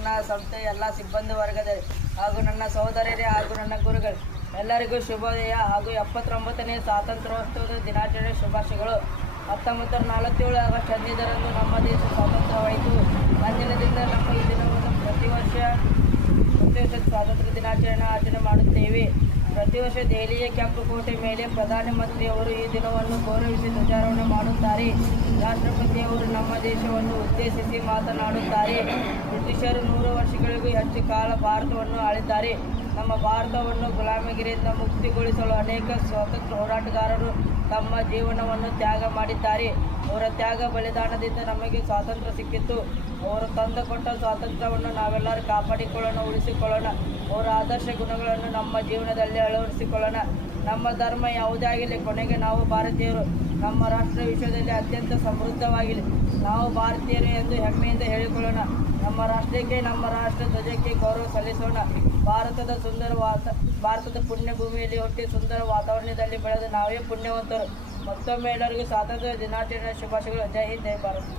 ನನ್ನ ಸಂಸ್ಥೆಯ ಎಲ್ಲ ಸಿಬ್ಬಂದಿ ವರ್ಗದ ಹಾಗೂ ನನ್ನ ಸಹೋದರರೇ ಹಾಗೂ ನನ್ನ ಗುರುಗಳು ಎಲ್ಲರಿಗೂ ಶುಭೋದಯ ಹಾಗೂ 79ನೇ ಸ್ವಾತಂತ್ರ್ಯೋತ್ಸವದ ದಿನಾಚರಣೆ ಶುಭಾಶಯಗಳು. 1947 ಆಗಸ್ಟ್ 15ರಂದು ನಮ್ಮ ದೇಶ ಸ್ವಾತಂತ್ರ್ಯವಾಯಿತು. ಅಂದಿನದಿಂದ ನಮ್ಮ ಈ ದಿನವನ್ನು ಪ್ರತಿ ವರ್ಷ ಸ್ವಾತಂತ್ರ್ಯ ದಿನಾಚರಣೆ ಆಚರಣೆ ಮಾಡುತ್ತೇವೆ. ಪ್ರತಿ ವರ್ಷ ದೆಹಲಿಯ ಕೆಂಪು ಕೋಟೆ ಮೇಲೆ ಪ್ರಧಾನಮಂತ್ರಿಯವರು ಈ ದಿನವನ್ನು ಗೌರವಿಸಿ ಧ್ವಜಾರೋಹಣ ಮಾಡುತ್ತಾರೆ. ರಾಷ್ಟ್ರಪತಿಯವರು ನಮ್ಮ ದೇಶವನ್ನು ಉದ್ದೇಶಿಸಿ ಮಾತನಾಡುತ್ತಾರೆ. ಬ್ರಿಟಿಷರು 100 ವರ್ಷಗಳಿಗೂ ಹೆಚ್ಚು ಕಾಲ ಭಾರತವನ್ನು ಆಳಿದ್ದಾರೆ. ನಮ್ಮ ಭಾರತವನ್ನು ಗುಲಾಮಗಿರಿಯಿಂದ ಮುಕ್ತಿಗೊಳಿಸಲು ಅನೇಕ ಸ್ವಾತಂತ್ರ್ಯ ಹೋರಾಟಗಾರರು ತಮ್ಮ ಜೀವನವನ್ನು ತ್ಯಾಗ ಮಾಡಿದ್ದಾರೆ. ಅವರ ತ್ಯಾಗ ಬಲಿದಾನದಿಂದ ನಮಗೆ ಸ್ವಾತಂತ್ರ್ಯ ಸಿಕ್ಕಿತ್ತು. ಅವರು ತಂದುಕೊಟ್ಟ ಸ್ವಾತಂತ್ರ್ಯವನ್ನು ನಾವೆಲ್ಲರೂ ಕಾಪಾಡಿಕೊಳ್ಳೋಣ, ಉಳಿಸಿಕೊಳ್ಳೋಣ. ಅವರ ಆದರ್ಶ ಗುಣಗಳನ್ನು ನಮ್ಮ ಜೀವನದಲ್ಲಿ ಅಳವಡಿಸಿಕೊಳ್ಳೋಣ. ನಮ್ಮ ಧರ್ಮ ಯಾವುದೇ ಆಗಲಿ, ಕೊನೆಗೆ ನಾವು ಭಾರತೀಯರು. ನಮ್ಮ ರಾಷ್ಟ್ರ ವಿಶ್ವದಲ್ಲಿ ಅತ್ಯಂತ ಸಮೃದ್ಧವಾಗಲಿ. ನಾವು ಭಾರತೀಯರು ಎಂದು ಹೆಮ್ಮೆಯಿಂದ ಹೇಳಿಕೊಳ್ಳೋಣ. ನಮ್ಮ ರಾಷ್ಟ್ರಕ್ಕೆ, ನಮ್ಮ ರಾಷ್ಟ್ರ ಧ್ವಜಕ್ಕೆ ಗೌರವ ಸಲ್ಲಿಸೋಣ. ಭಾರತದ ಪುಣ್ಯ ಭೂಮಿಯಲ್ಲಿ ಹುಟ್ಟಿ ಸುಂದರ ವಾತಾವರಣದಲ್ಲಿ ಬೆಳೆದ ನಾವೇ ಪುಣ್ಯವಂತರು. ಮತ್ತೊಮ್ಮೆ ಎಲ್ಲರಿಗೂ ಸ್ವಾತಂತ್ರ್ಯ ದಿನಾಚರಣೆ ಶುಭಾಶಯಗಳು. ಜೈ ಹಿಂದ್, ಜೈ ಭಾರತ್.